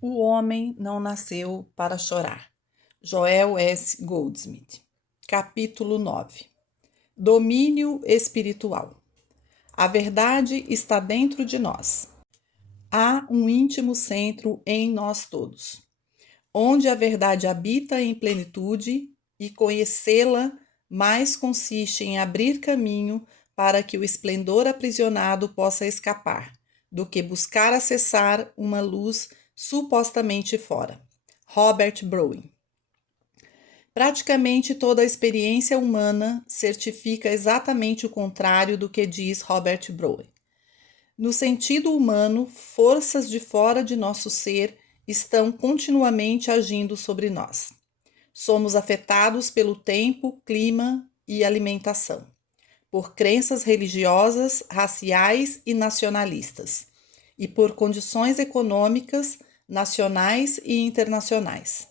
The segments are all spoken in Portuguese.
O homem não nasceu para chorar. Joel S. Goldsmith. Capítulo 9. Domínio espiritual. A verdade está dentro de nós. Há um íntimo centro em nós todos, onde a verdade habita em plenitude, e conhecê-la mais consiste em abrir caminho para que o esplendor aprisionado possa escapar, do que buscar acessar uma luz supostamente fora. Robert Browning. Praticamente toda a experiência humana certifica exatamente o contrário do que diz Robert Browning. No sentido humano, forças de fora de nosso ser estão continuamente agindo sobre nós. Somos afetados pelo tempo, clima e alimentação, por crenças religiosas, raciais e nacionalistas, e por condições econômicas nacionais e internacionais.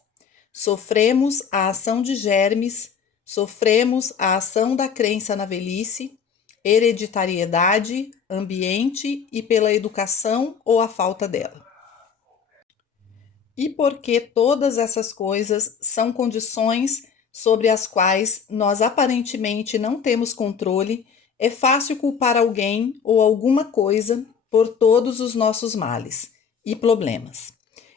Sofremos a ação de germes, sofremos a ação da crença na velhice, hereditariedade, ambiente e pela educação ou a falta dela. E porque todas essas coisas são condições sobre as quais nós aparentemente não temos controle, é fácil culpar alguém ou alguma coisa por todos os nossos males e problemas.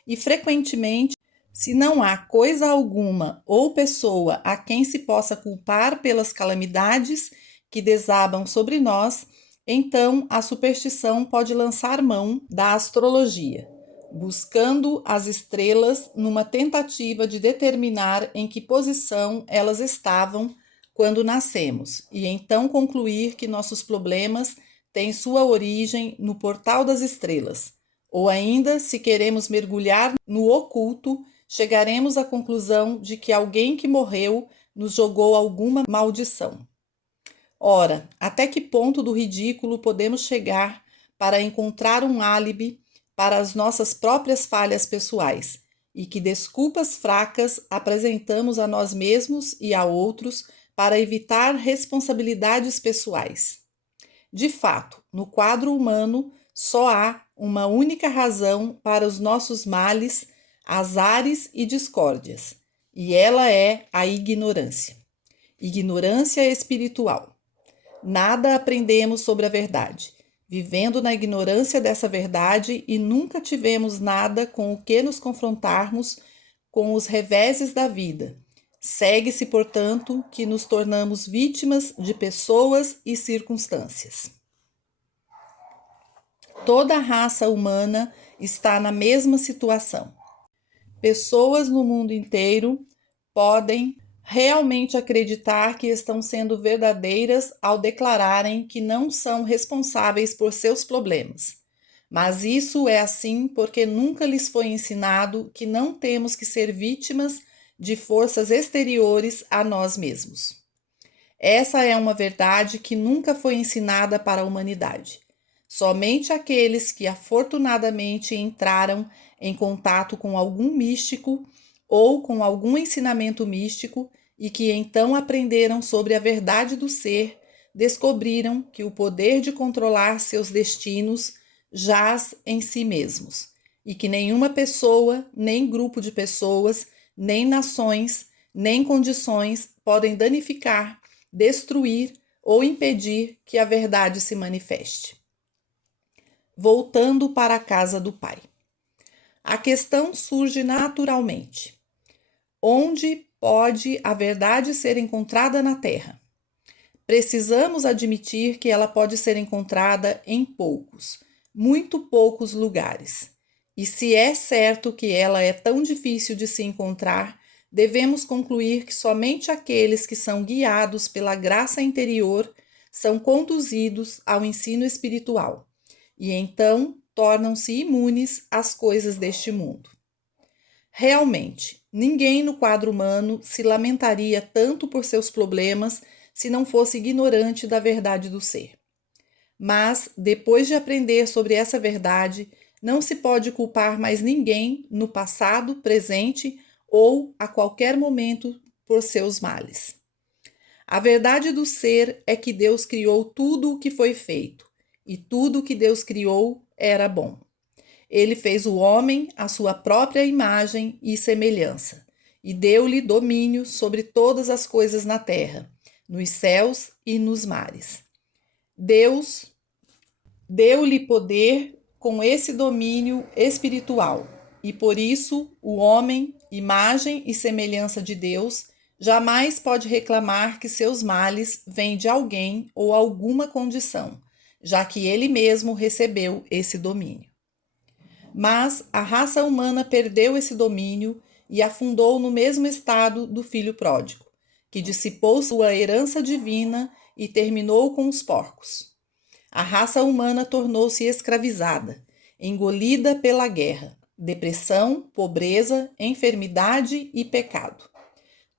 E frequentemente, se não há coisa alguma ou pessoa a quem se possa culpar pelas calamidades que desabam sobre nós, então a superstição pode lançar mão da astrologia, buscando as estrelas numa tentativa de determinar em que posição elas estavam quando nascemos, e então concluir que nossos problemas têm sua origem no portal das estrelas. Ou ainda, se queremos mergulhar no oculto, chegaremos à conclusão de que alguém que morreu nos jogou alguma maldição. Ora, até que ponto do ridículo podemos chegar para encontrar um álibi para as nossas próprias falhas pessoais, e que desculpas fracas apresentamos a nós mesmos e a outros para evitar responsabilidades pessoais? De fato, no quadro humano só há uma única razão para os nossos males, azares e discórdias, e ela é a ignorância. Ignorância espiritual. Nada aprendemos sobre a verdade, vivendo na ignorância dessa verdade, e nunca tivemos nada com o que nos confrontarmos com os reveses da vida. Segue-se, portanto, que nos tornamos vítimas de pessoas e circunstâncias. Toda a raça humana está na mesma situação. Pessoas no mundo inteiro podem realmente acreditar que estão sendo verdadeiras ao declararem que não são responsáveis por seus problemas. Mas isso é assim porque nunca lhes foi ensinado que não temos que ser vítimas de forças exteriores a nós mesmos. Essa é uma verdade que nunca foi ensinada para a humanidade. Somente aqueles que afortunadamente entraram em contato com algum místico ou com algum ensinamento místico e que então aprenderam sobre a verdade do ser, descobriram que o poder de controlar seus destinos jaz em si mesmos, e que nenhuma pessoa, nem grupo de pessoas, nem nações, nem condições podem danificar, destruir ou impedir que a verdade se manifeste. Voltando para a casa do Pai. A questão surge naturalmente. Onde pode a verdade ser encontrada na Terra? Precisamos admitir que ela pode ser encontrada em poucos, muito poucos lugares. E se é certo que ela é tão difícil de se encontrar, devemos concluir que somente aqueles que são guiados pela graça interior são conduzidos ao ensino espiritual, e então tornam-se imunes às coisas deste mundo. Realmente, ninguém no quadro humano se lamentaria tanto por seus problemas se não fosse ignorante da verdade do ser. Mas, depois de aprender sobre essa verdade, não se pode culpar mais ninguém no passado, presente ou a qualquer momento por seus males. A verdade do ser é que Deus criou tudo o que foi feito, e tudo o que Deus criou era bom. Ele fez o homem à sua própria imagem e semelhança, e deu-lhe domínio sobre todas as coisas na terra, nos céus e nos mares. Deus deu-lhe poder com esse domínio espiritual, e por isso o homem, imagem e semelhança de Deus, jamais pode reclamar que seus males vêm de alguém ou alguma condição, já que ele mesmo recebeu esse domínio. Mas a raça humana perdeu esse domínio e afundou no mesmo estado do filho pródigo, que dissipou sua herança divina e terminou com os porcos. A raça humana tornou-se escravizada, engolida pela guerra, depressão, pobreza, enfermidade e pecado.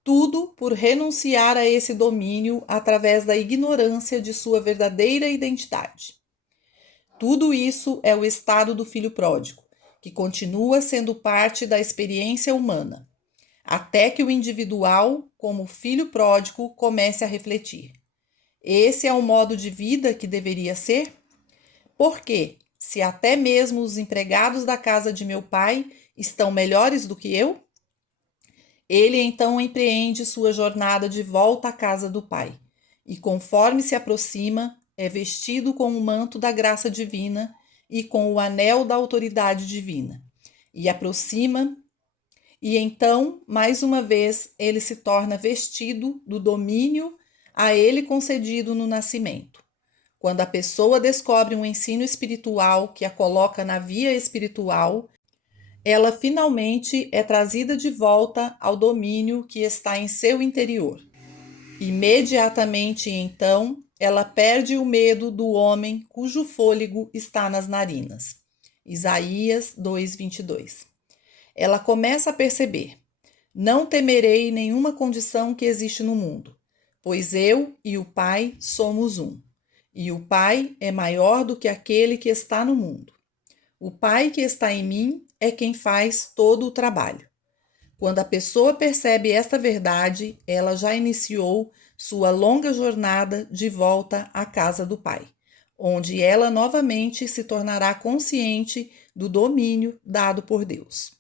Tudo por renunciar a esse domínio através da ignorância de sua verdadeira identidade. Tudo isso é o estado do filho pródigo, que continua sendo parte da experiência humana, até que o individual, como filho pródigo, comece a refletir. Esse é o modo de vida que deveria ser? Por quê? Se até mesmo os empregados da casa de meu pai estão melhores do que eu? Ele então empreende sua jornada de volta à casa do pai, e conforme se aproxima, é vestido com o manto da graça divina e com o anel da autoridade divina, e aproxima, e então, mais uma vez, ele se torna vestido do domínio a ele concedido no nascimento. Quando a pessoa descobre um ensino espiritual que a coloca na via espiritual, ela finalmente é trazida de volta ao domínio que está em seu interior. Imediatamente então, ela perde o medo do homem cujo fôlego está nas narinas. Isaías 2:22. Ela começa a perceber: não temerei nenhuma condição que existe no mundo, pois eu e o Pai somos um, e o Pai é maior do que aquele que está no mundo. O Pai que está em mim é quem faz todo o trabalho. Quando a pessoa percebe esta verdade, ela já iniciou sua longa jornada de volta à casa do Pai, onde ela novamente se tornará consciente do domínio dado por Deus.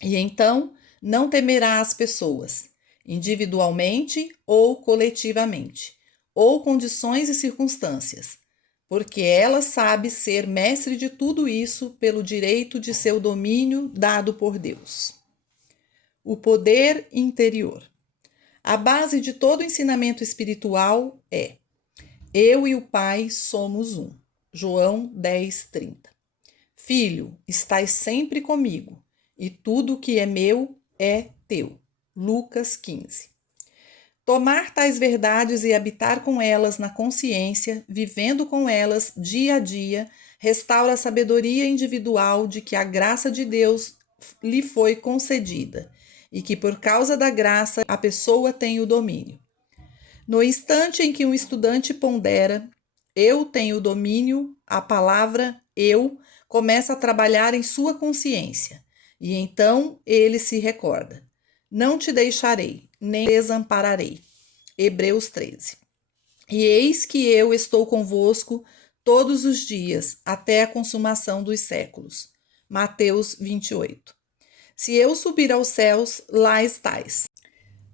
E então não temerá as pessoas, individualmente ou coletivamente, ou condições e circunstâncias, porque ela sabe ser mestre de tudo isso pelo direito de seu domínio dado por Deus. O poder interior. A base de todo ensinamento espiritual é: eu e o Pai somos um. João 10:30. Filho, estás sempre comigo, e tudo o que é meu é teu. Lucas 15. Tomar tais verdades e habitar com elas na consciência, vivendo com elas dia a dia, restaura a sabedoria individual de que a graça de Deus lhe foi concedida e que por causa da graça a pessoa tem o domínio. No instante em que um estudante pondera, eu tenho domínio, a palavra eu começa a trabalhar em sua consciência, e então ele se recorda: não te deixarei, nem desampararei. Hebreus 13. E eis que eu estou convosco todos os dias, até a consumação dos séculos. Mateus 28. Se eu subir aos céus, lá estais.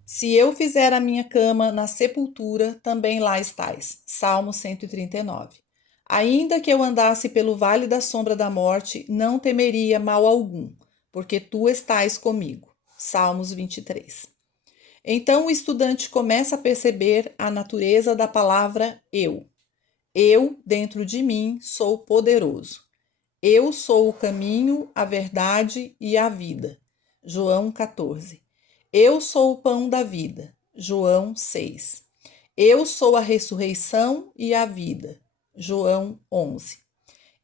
Se eu fizer a minha cama na sepultura, também lá estais. Salmo 139. Ainda que eu andasse pelo vale da sombra da morte, não temeria mal algum, porque tu estás comigo. Salmos 23. Então o estudante começa a perceber a natureza da palavra eu. Eu, dentro de mim, sou poderoso. Eu sou o caminho, a verdade e a vida. João 14. Eu sou o pão da vida. João 6. Eu sou a ressurreição e a vida. João 11.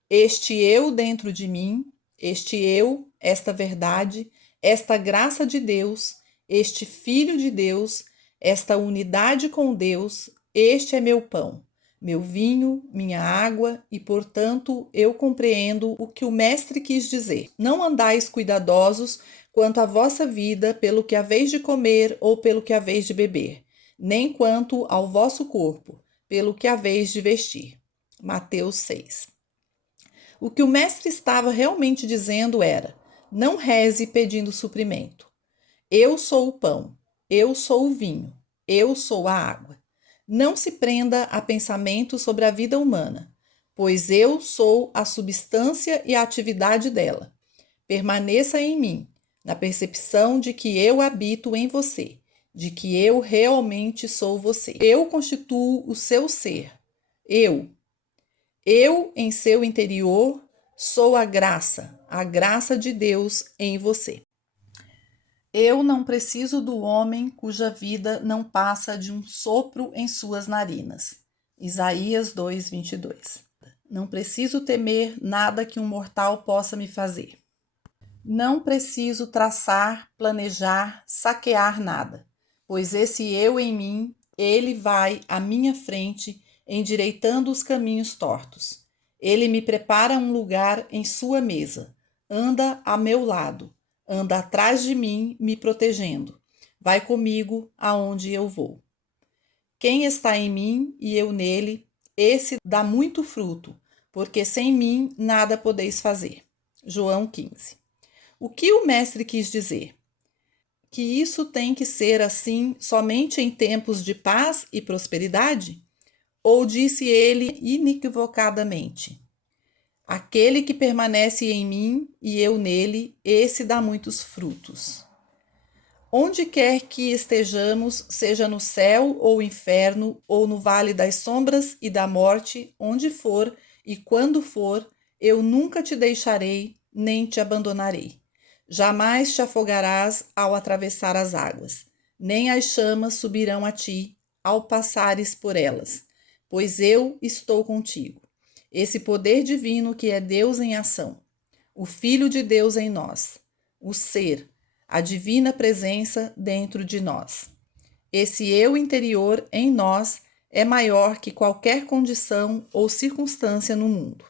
Este eu dentro de mim, este eu, esta verdade, esta graça de Deus, este Filho de Deus, esta unidade com Deus, este é meu pão, meu vinho, minha água, e portanto eu compreendo o que o Mestre quis dizer. Não andais cuidadosos quanto à vossa vida pelo que haveis de comer ou pelo que haveis de beber, nem quanto ao vosso corpo, pelo que haveis de vestir. Mateus 6. O que o mestre estava realmente dizendo era: não reze pedindo suprimento. Eu sou o pão, eu sou o vinho, eu sou a água. Não se prenda a pensamentos sobre a vida humana, pois eu sou a substância e a atividade dela. Permaneça em mim, na percepção de que eu habito em você, de que eu realmente sou você. Eu constituo o seu ser. Eu em seu interior, sou a graça de Deus em você. Eu não preciso do homem cuja vida não passa de um sopro em suas narinas. Isaías 2:22. Não preciso temer nada que um mortal possa me fazer. Não preciso traçar, planejar, saquear nada, pois esse eu em mim, ele vai à minha frente, endireitando os caminhos tortos. Ele me prepara um lugar em sua mesa, anda a meu lado, anda atrás de mim, me protegendo. Vai comigo aonde eu vou. Quem está em mim e eu nele, esse dá muito fruto, porque sem mim nada podeis fazer. João 15. O que o mestre quis dizer? Que isso tem que ser assim somente em tempos de paz e prosperidade? Ou disse ele inequivocadamente: aquele que permanece em mim e eu nele, esse dá muitos frutos. Onde quer que estejamos, seja no céu ou inferno, ou no vale das sombras e da morte, onde for e quando for, eu nunca te deixarei, nem te abandonarei. Jamais te afogarás ao atravessar as águas, nem as chamas subirão a ti ao passares por elas, pois eu estou contigo. Esse poder divino que é Deus em ação, o Filho de Deus em nós, o ser, a divina presença dentro de nós. Esse eu interior em nós é maior que qualquer condição ou circunstância no mundo.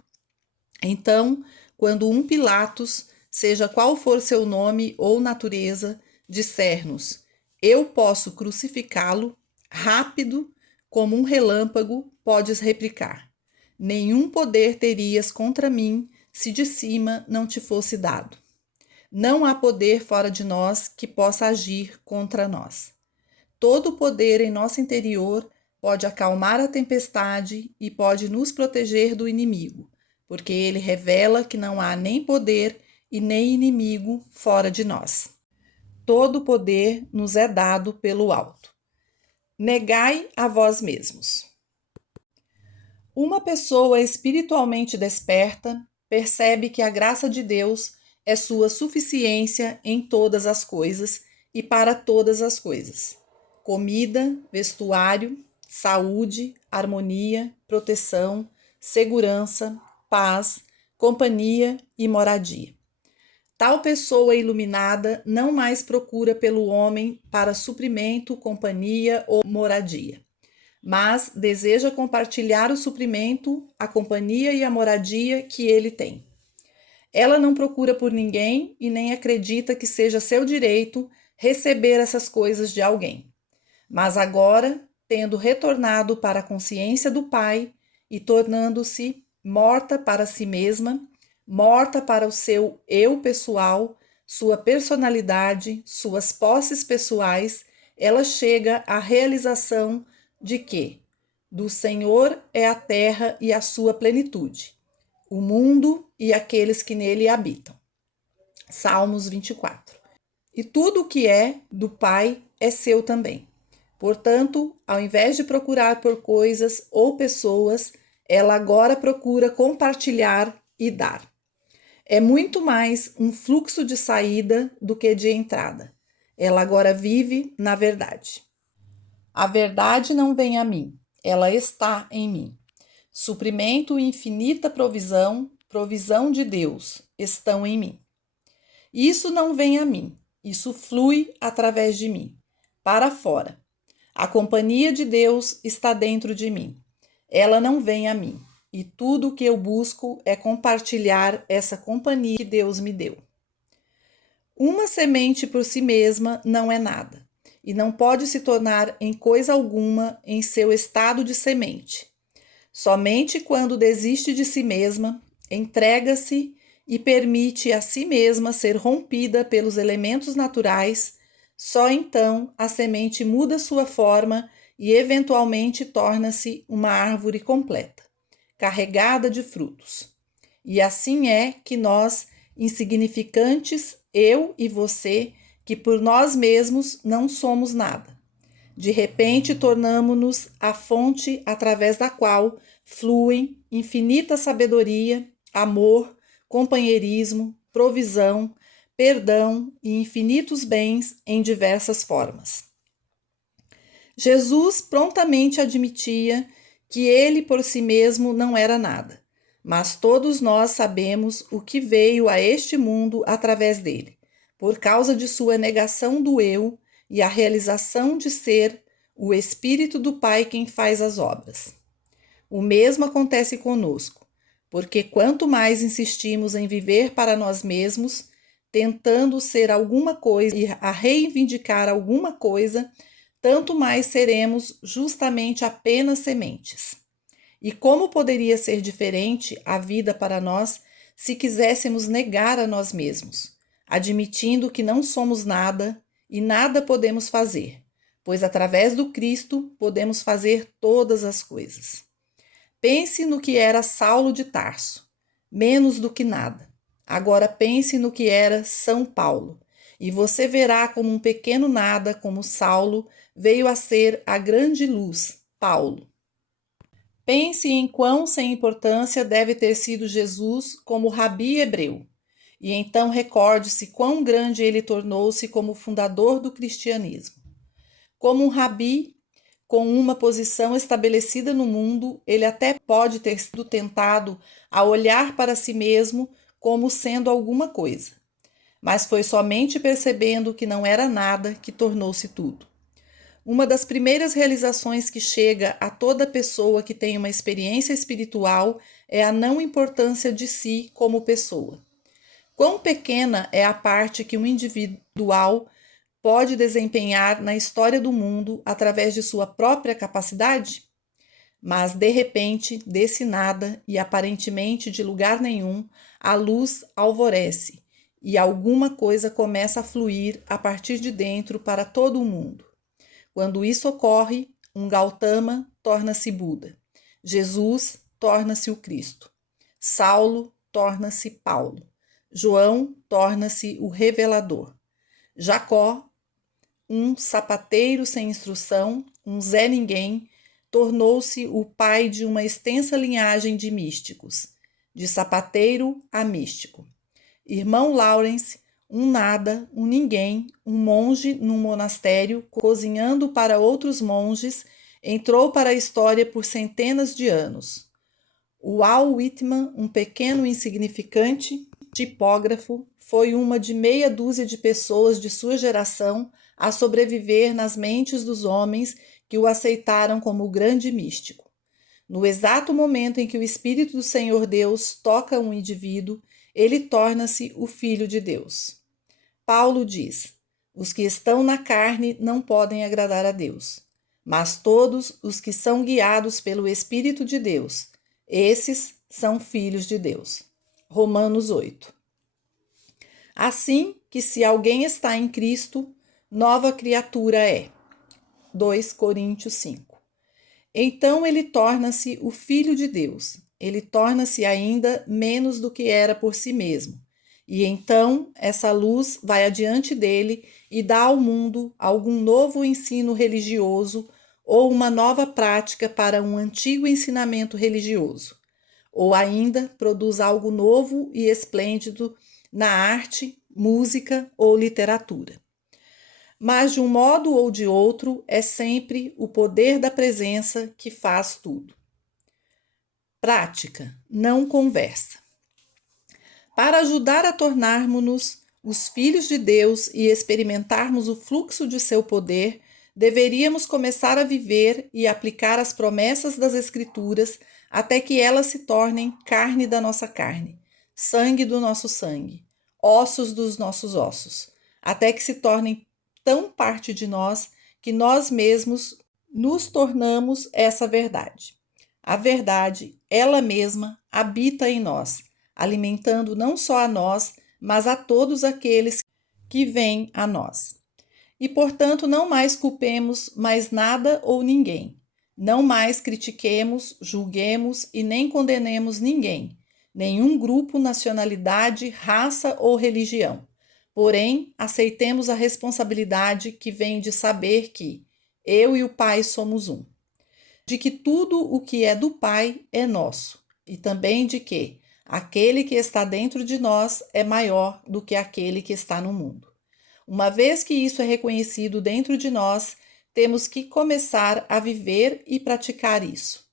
Então, quando um Pilatos, seja qual for seu nome ou natureza, disser-nos: eu posso crucificá-lo, rápido como um relâmpago, podes replicar: nenhum poder terias contra mim se de cima não te fosse dado. Não há poder fora de nós que possa agir contra nós. Todo o poder em nosso interior pode acalmar a tempestade e pode nos proteger do inimigo, porque ele revela que não há nem poder e nem inimigo fora de nós. Todo o poder nos é dado pelo alto. Negai a vós mesmos. Uma pessoa espiritualmente desperta percebe que a graça de Deus é sua suficiência em todas as coisas e para todas as coisas: comida, vestuário, saúde, harmonia, proteção, segurança, paz, companhia e moradia. Tal pessoa iluminada não mais procura pelo homem para suprimento, companhia ou moradia, mas deseja compartilhar o suprimento, a companhia e a moradia que ele tem. Ela não procura por ninguém e nem acredita que seja seu direito receber essas coisas de alguém. Mas agora, tendo retornado para a consciência do Pai e tornando-se morta para si mesma, morta para o seu eu pessoal, sua personalidade, suas posses pessoais, ela chega à realização de que do Senhor é a terra e a sua plenitude, o mundo e aqueles que nele habitam. Salmos 24. E tudo o que é do Pai é seu também. Portanto, ao invés de procurar por coisas ou pessoas, ela agora procura compartilhar e dar. É muito mais um fluxo de saída do que de entrada. Ela agora vive na verdade. A verdade não vem a mim, ela está em mim. Suprimento e infinita provisão, provisão de Deus, estão em mim. Isso não vem a mim, isso flui através de mim, para fora. A companhia de Deus está dentro de mim. Ela não vem a mim, e tudo o que eu busco é compartilhar essa companhia que Deus me deu. Uma semente por si mesma não é nada, e não pode se tornar em coisa alguma em seu estado de semente. Somente quando desiste de si mesma, entrega-se e permite a si mesma ser rompida pelos elementos naturais, só então a semente muda sua forma e eventualmente torna-se uma árvore completa, carregada de frutos. E assim é que nós, insignificantes, eu e você, que por nós mesmos não somos nada, de repente tornamo-nos a fonte através da qual fluem infinita sabedoria, amor, companheirismo, provisão, perdão e infinitos bens em diversas formas. Jesus prontamente admitia que ele por si mesmo não era nada, mas todos nós sabemos o que veio a este mundo através dele, por causa de sua negação do eu e a realização de ser o Espírito do Pai quem faz as obras. O mesmo acontece conosco, porque quanto mais insistimos em viver para nós mesmos, tentando ser alguma coisa e a reivindicar alguma coisa, tanto mais seremos justamente apenas sementes. E como poderia ser diferente a vida para nós se quiséssemos negar a nós mesmos, admitindo que não somos nada e nada podemos fazer, pois através do Cristo podemos fazer todas as coisas. Pense no que era Saulo de Tarso, menos do que nada. Agora pense no que era São Paulo, e você verá como um pequeno nada, como Saulo, veio a ser a grande luz, Paulo. Pense em quão sem importância deve ter sido Jesus como rabi hebreu, e então recorde-se quão grande ele tornou-se como fundador do cristianismo. Como um rabi, com uma posição estabelecida no mundo, ele até pode ter sido tentado a olhar para si mesmo como sendo alguma coisa, mas foi somente percebendo que não era nada que tornou-se tudo. Uma das primeiras realizações que chega a toda pessoa que tem uma experiência espiritual é a não importância de si como pessoa. Quão pequena é a parte que um individual pode desempenhar na história do mundo através de sua própria capacidade? Mas, de repente, desse nada e aparentemente de lugar nenhum, a luz alvorece e alguma coisa começa a fluir a partir de dentro para todo o mundo. Quando isso ocorre, um Gautama torna-se Buda, Jesus torna-se o Cristo, Saulo torna-se Paulo, João torna-se o Revelador, Jacó, um sapateiro sem instrução, um Zé Ninguém, tornou-se o pai de uma extensa linhagem de místicos, de sapateiro a místico. Irmão Lawrence, um nada, um ninguém, um monge num monastério, cozinhando para outros monges, entrou para a história por centenas de anos. O Walt Whitman, um pequeno insignificante tipógrafo, foi uma de meia dúzia de pessoas de sua geração a sobreviver nas mentes dos homens que o aceitaram como o grande místico. No exato momento em que o Espírito do Senhor Deus toca um indivíduo, ele torna-se o Filho de Deus. Paulo diz: os que estão na carne não podem agradar a Deus, mas todos os que são guiados pelo Espírito de Deus, esses são filhos de Deus. Romanos 8. Assim que se alguém está em Cristo, nova criatura é. 2 Coríntios 5. Então ele torna-se o Filho de Deus, ele torna-se ainda menos do que era por si mesmo. E então essa luz vai adiante dele e dá ao mundo algum novo ensino religioso ou uma nova prática para um antigo ensinamento religioso. Ou ainda produz algo novo e esplêndido na arte, música ou literatura. Mas de um modo ou de outro, é sempre o poder da presença que faz tudo. Prática, não conversa. Para ajudar a tornarmos-nos os filhos de Deus e experimentarmos o fluxo de seu poder, deveríamos começar a viver e aplicar as promessas das Escrituras até que elas se tornem carne da nossa carne, sangue do nosso sangue, ossos dos nossos ossos, até que se tornem tão parte de nós que nós mesmos nos tornamos essa verdade. A verdade, ela mesma, habita em nós, alimentando não só a nós, mas a todos aqueles que vêm a nós. E, portanto, não mais culpemos mais nada ou ninguém. Não mais critiquemos, julguemos e nem condenemos ninguém, nenhum grupo, nacionalidade, raça ou religião. Porém, aceitemos a responsabilidade que vem de saber que eu e o Pai somos um, de que tudo o que é do Pai é nosso, e também de que aquele que está dentro de nós é maior do que aquele que está no mundo. Uma vez que isso é reconhecido dentro de nós, temos que começar a viver e praticar isso.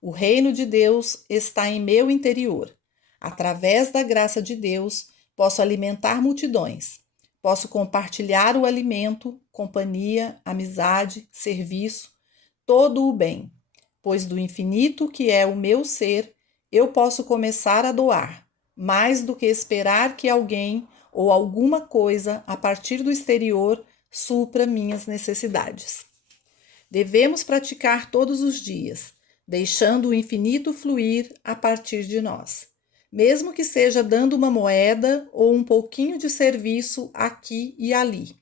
O reino de Deus está em meu interior. Através da graça de Deus, posso alimentar multidões. Posso compartilhar o alimento, companhia, amizade, serviço, todo o bem, pois do infinito que é o meu ser, eu posso começar a doar, mais do que esperar que alguém ou alguma coisa a partir do exterior supra minhas necessidades. Devemos praticar todos os dias, deixando o infinito fluir a partir de nós, mesmo que seja dando uma moeda ou um pouquinho de serviço aqui e ali,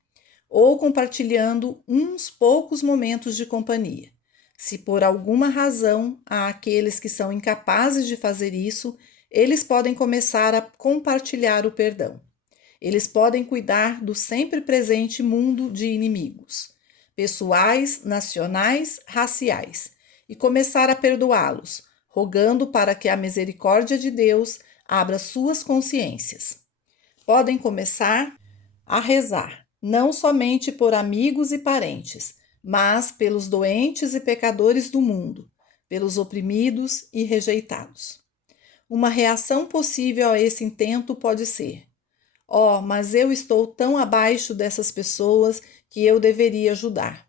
ou compartilhando uns poucos momentos de companhia. Se por alguma razão há aqueles que são incapazes de fazer isso, eles podem começar a compartilhar o perdão. Eles podem cuidar do sempre presente mundo de inimigos, pessoais, nacionais, raciais, e começar a perdoá-los, rogando para que a misericórdia de Deus abra suas consciências. Podem começar a rezar, não somente por amigos e parentes, mas pelos doentes e pecadores do mundo, pelos oprimidos e rejeitados. Uma reação possível a esse intento pode ser: mas eu estou tão abaixo dessas pessoas que eu deveria ajudar.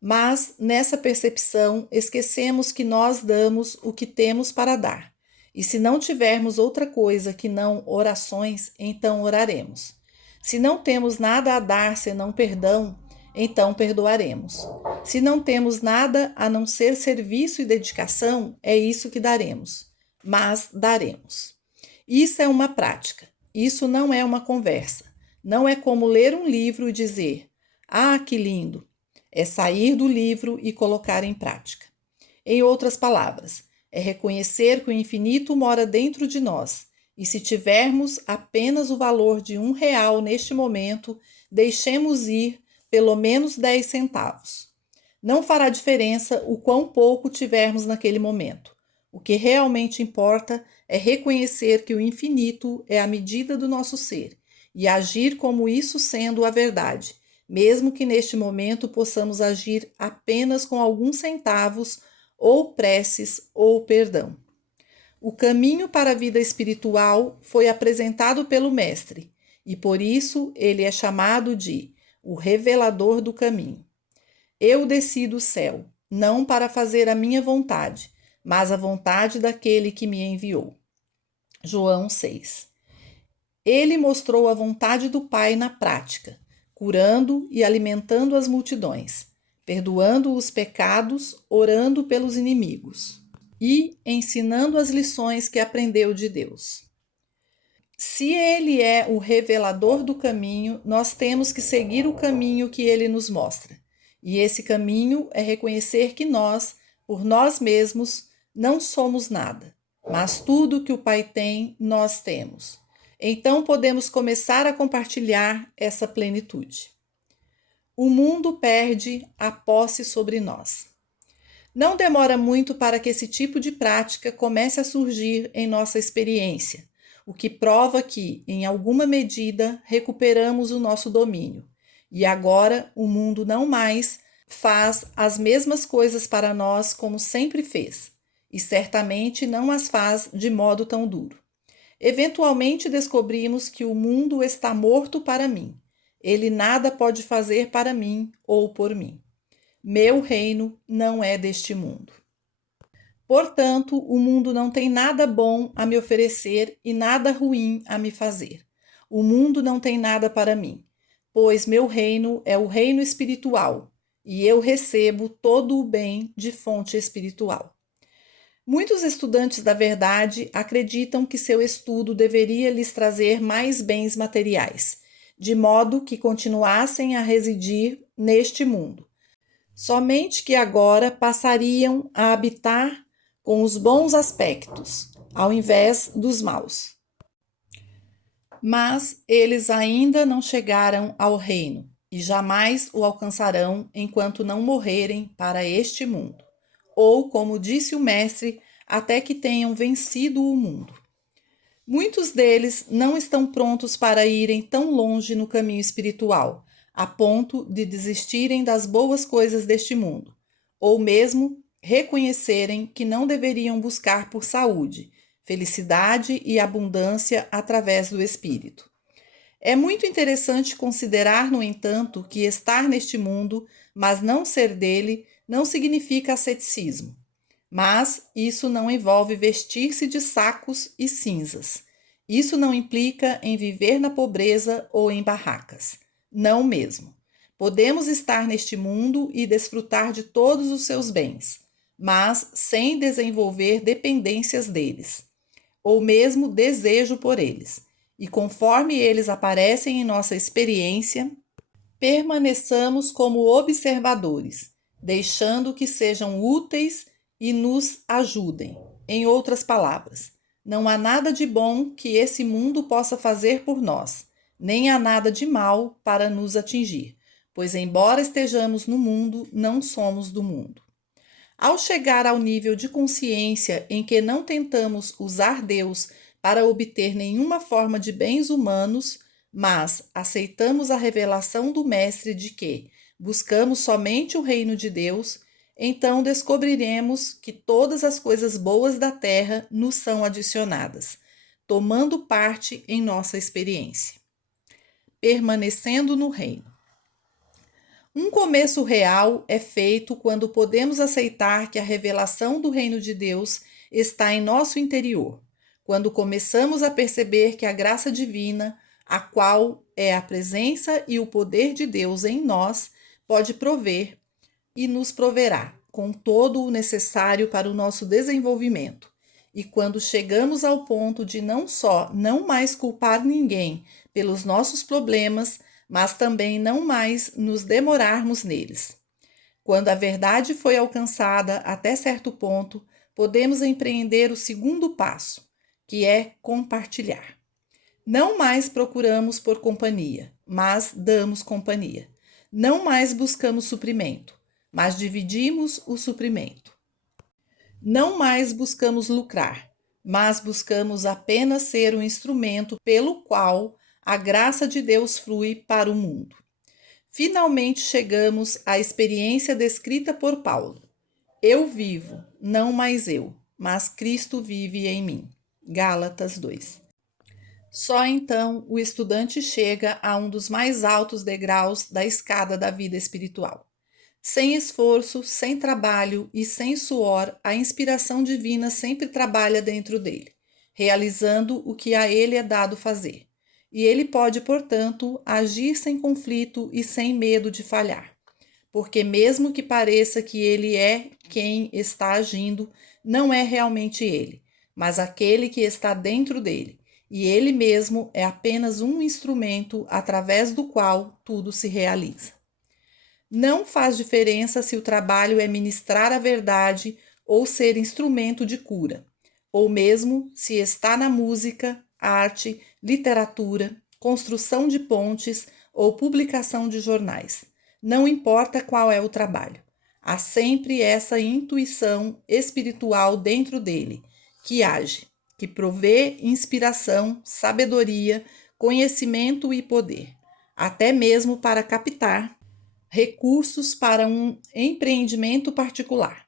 Mas, nessa percepção, esquecemos que nós damos o que temos para dar. E se não tivermos outra coisa que não orações, então oraremos. Se não temos nada a dar senão perdão, então perdoaremos. Se não temos nada a não ser serviço e dedicação, é isso que daremos. Mas daremos. Isso é uma prática. Isso não é uma conversa. Não é como ler um livro e dizer: "Ah, que lindo!" É sair do livro e colocar em prática. Em outras palavras, é reconhecer que o infinito mora dentro de nós. E se tivermos apenas o valor de R$ 1 neste momento, deixemos ir pelo menos 10 centavos. Não fará diferença o quão pouco tivermos naquele momento. O que realmente importa é reconhecer que o infinito é a medida do nosso ser e agir como isso sendo a verdade, mesmo que neste momento possamos agir apenas com alguns centavos, ou preces, ou perdão. O caminho para a vida espiritual foi apresentado pelo Mestre, e por isso ele é chamado de o revelador do caminho. Eu desci do céu, não para fazer a minha vontade, mas a vontade daquele que me enviou. João 6. Ele mostrou a vontade do Pai na prática, curando e alimentando as multidões, perdoando os pecados, orando pelos inimigos e ensinando as lições que aprendeu de Deus. Se ele é o revelador do caminho, nós temos que seguir o caminho que ele nos mostra. E esse caminho é reconhecer que nós, por nós mesmos, não somos nada, mas tudo que o Pai tem, nós temos. Então podemos começar a compartilhar essa plenitude. O mundo perde a posse sobre nós. Não demora muito para que esse tipo de prática comece a surgir em nossa experiência, o que prova que, em alguma medida, recuperamos o nosso domínio. E agora o mundo não mais faz as mesmas coisas para nós como sempre fez, e certamente não as faz de modo tão duro. Eventualmente descobrimos que o mundo está morto para mim. Ele nada pode fazer para mim ou por mim. Meu reino não é deste mundo. Portanto, o mundo não tem nada bom a me oferecer e nada ruim a me fazer. O mundo não tem nada para mim, pois meu reino é o reino espiritual e eu recebo todo o bem de fonte espiritual. Muitos estudantes da verdade acreditam que seu estudo deveria lhes trazer mais bens materiais, de modo que continuassem a residir neste mundo. Somente que agora passariam a habitar com os bons aspectos, ao invés dos maus. Mas eles ainda não chegaram ao reino e jamais o alcançarão enquanto não morrerem para este mundo. Ou, como disse o Mestre, até que tenham vencido o mundo. Muitos deles não estão prontos para irem tão longe no caminho espiritual, a ponto de desistirem das boas coisas deste mundo, ou mesmo reconhecerem que não deveriam buscar por saúde, felicidade e abundância através do espírito. É muito interessante considerar, no entanto, que estar neste mundo, mas não ser dele, não significa asceticismo. Mas isso não envolve vestir-se de sacos e cinzas. Isso não implica em viver na pobreza ou em barracas. Não mesmo. Podemos estar neste mundo e desfrutar de todos os seus bens, mas sem desenvolver dependências deles, ou mesmo desejo por eles. E conforme eles aparecem em nossa experiência, permaneçamos como observadores, deixando que sejam úteis e nos ajudem. Em outras palavras, não há nada de bom que esse mundo possa fazer por nós, nem há nada de mal para nos atingir, pois, embora estejamos no mundo, não somos do mundo. Ao chegar ao nível de consciência em que não tentamos usar Deus para obter nenhuma forma de bens humanos, mas aceitamos a revelação do Mestre de que buscamos somente o reino de Deus, então descobriremos que todas as coisas boas da terra nos são adicionadas, tomando parte em nossa experiência. Permanecendo no reino. Um começo real é feito quando podemos aceitar que a revelação do reino de Deus está em nosso interior, quando começamos a perceber que a graça divina, a qual é a presença e o poder de Deus em nós, pode prover e nos proverá com todo o necessário para o nosso desenvolvimento. E quando chegamos ao ponto de não só não mais culpar ninguém pelos nossos problemas, mas também não mais nos demorarmos neles. Quando a verdade foi alcançada até certo ponto, podemos empreender o segundo passo, que é compartilhar. Não mais procuramos por companhia, mas damos companhia. Não mais buscamos suprimento, mas dividimos o suprimento. Não mais buscamos lucrar, mas buscamos apenas ser um instrumento pelo qual a graça de Deus flui para o mundo. Finalmente chegamos à experiência descrita por Paulo. Eu vivo, não mais eu, mas Cristo vive em mim. Gálatas 2. Só então o estudante chega a um dos mais altos degraus da escada da vida espiritual. Sem esforço, sem trabalho e sem suor, a inspiração divina sempre trabalha dentro dele, realizando o que a ele é dado fazer. E ele pode, portanto, agir sem conflito e sem medo de falhar. Porque, mesmo que pareça que ele é quem está agindo, não é realmente ele, mas aquele que está dentro dele. E ele mesmo é apenas um instrumento através do qual tudo se realiza. Não faz diferença se o trabalho é ministrar a verdade ou ser instrumento de cura, ou mesmo se está na música, arte, literatura, construção de pontes ou publicação de jornais. Não importa qual é o trabalho. Há sempre essa intuição espiritual dentro dele, que age, que provê inspiração, sabedoria, conhecimento e poder, até mesmo para captar recursos para um empreendimento particular.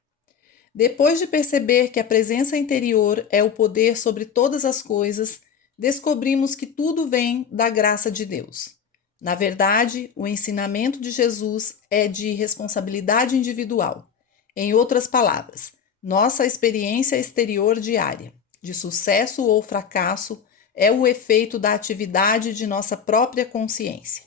Depois de perceber que a presença interior é o poder sobre todas as coisas, descobrimos que tudo vem da graça de Deus. Na verdade, o ensinamento de Jesus é de responsabilidade individual. Em outras palavras, nossa experiência exterior diária, de sucesso ou fracasso, é o efeito da atividade de nossa própria consciência.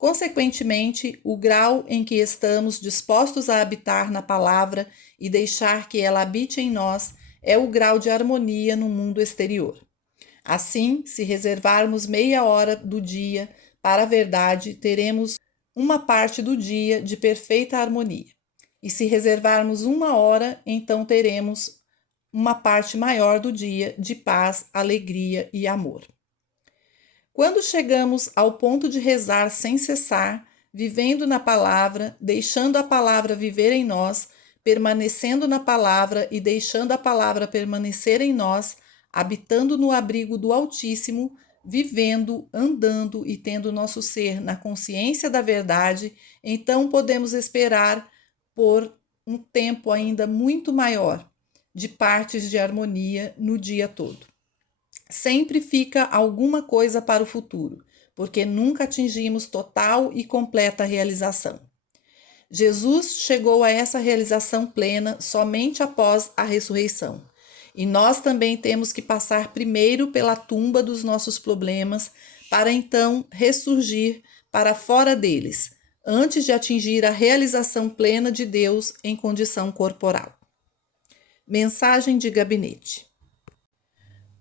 Consequentemente, o grau em que estamos dispostos a habitar na palavra e deixar que ela habite em nós é o grau de harmonia no mundo exterior. Assim, se reservarmos meia hora do dia para a verdade, teremos uma parte do dia de perfeita harmonia. E se reservarmos uma hora, então teremos uma parte maior do dia de paz, alegria e amor. Quando chegamos ao ponto de rezar sem cessar, vivendo na palavra, deixando a palavra viver em nós, permanecendo na palavra e deixando a palavra permanecer em nós, habitando no abrigo do Altíssimo, vivendo, andando e tendo nosso ser na consciência da verdade, então podemos esperar por um tempo ainda muito maior de partes de harmonia no dia todo. Sempre fica alguma coisa para o futuro, porque nunca atingimos total e completa realização. Jesus chegou a essa realização plena somente após a ressurreição. E nós também temos que passar primeiro pela tumba dos nossos problemas, para então ressurgir para fora deles, antes de atingir a realização plena de Deus em condição corporal. Mensagem de gabinete.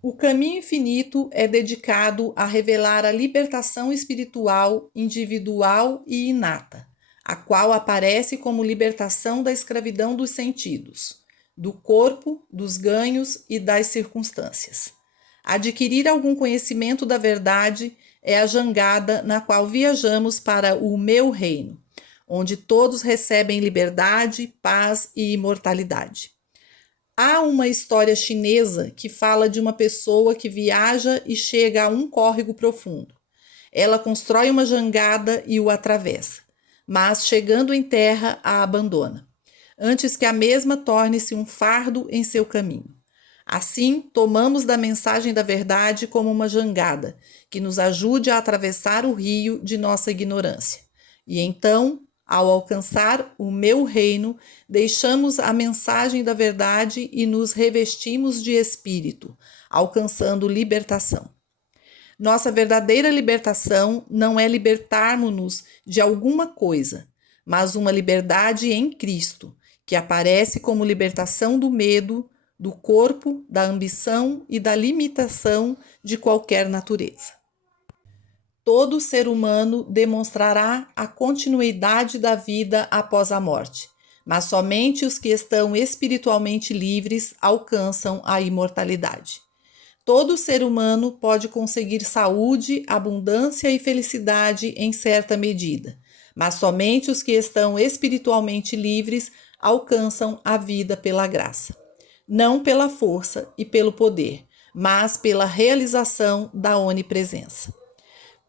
O caminho infinito é dedicado a revelar a libertação espiritual, individual e inata, a qual aparece como libertação da escravidão dos sentidos, do corpo, dos ganhos e das circunstâncias. Adquirir algum conhecimento da verdade é a jangada na qual viajamos para o meu reino, onde todos recebem liberdade, paz e imortalidade. Há uma história chinesa que fala de uma pessoa que viaja e chega a um córrego profundo. Ela constrói uma jangada e o atravessa, mas chegando em terra a abandona, antes que a mesma torne-se um fardo em seu caminho. Assim, tomamos da mensagem da verdade como uma jangada, que nos ajude a atravessar o rio de nossa ignorância. E então, ao alcançar o meu reino, deixamos a mensagem da verdade e nos revestimos de espírito, alcançando libertação. Nossa verdadeira libertação não é libertarmos-nos de alguma coisa, mas uma liberdade em Cristo, que aparece como libertação do medo, do corpo, da ambição e da limitação de qualquer natureza. Todo ser humano demonstrará a continuidade da vida após a morte, mas somente os que estão espiritualmente livres alcançam a imortalidade. Todo ser humano pode conseguir saúde, abundância e felicidade em certa medida, mas somente os que estão espiritualmente livres alcançam a vida pela graça. Não pela força e pelo poder, mas pela realização da onipresença.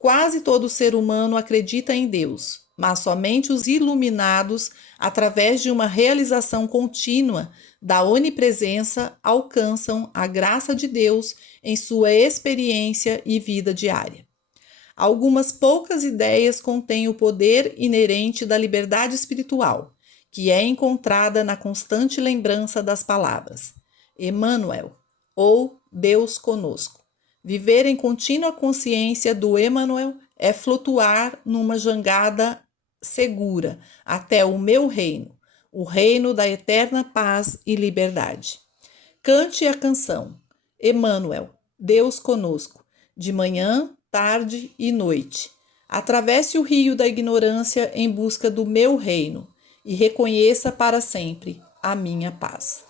Quase todo ser humano acredita em Deus, mas somente os iluminados, através de uma realização contínua da onipresença, alcançam a graça de Deus em sua experiência e vida diária. Algumas poucas ideias contêm o poder inerente da liberdade espiritual, que é encontrada na constante lembrança das palavras Emmanuel, ou Deus conosco. Viver em contínua consciência do Emmanuel é flutuar numa jangada segura até o meu reino, o reino da eterna paz e liberdade. Cante a canção Emmanuel, Deus conosco, de manhã, tarde e noite. Atravesse o rio da ignorância em busca do meu reino e reconheça para sempre a minha paz.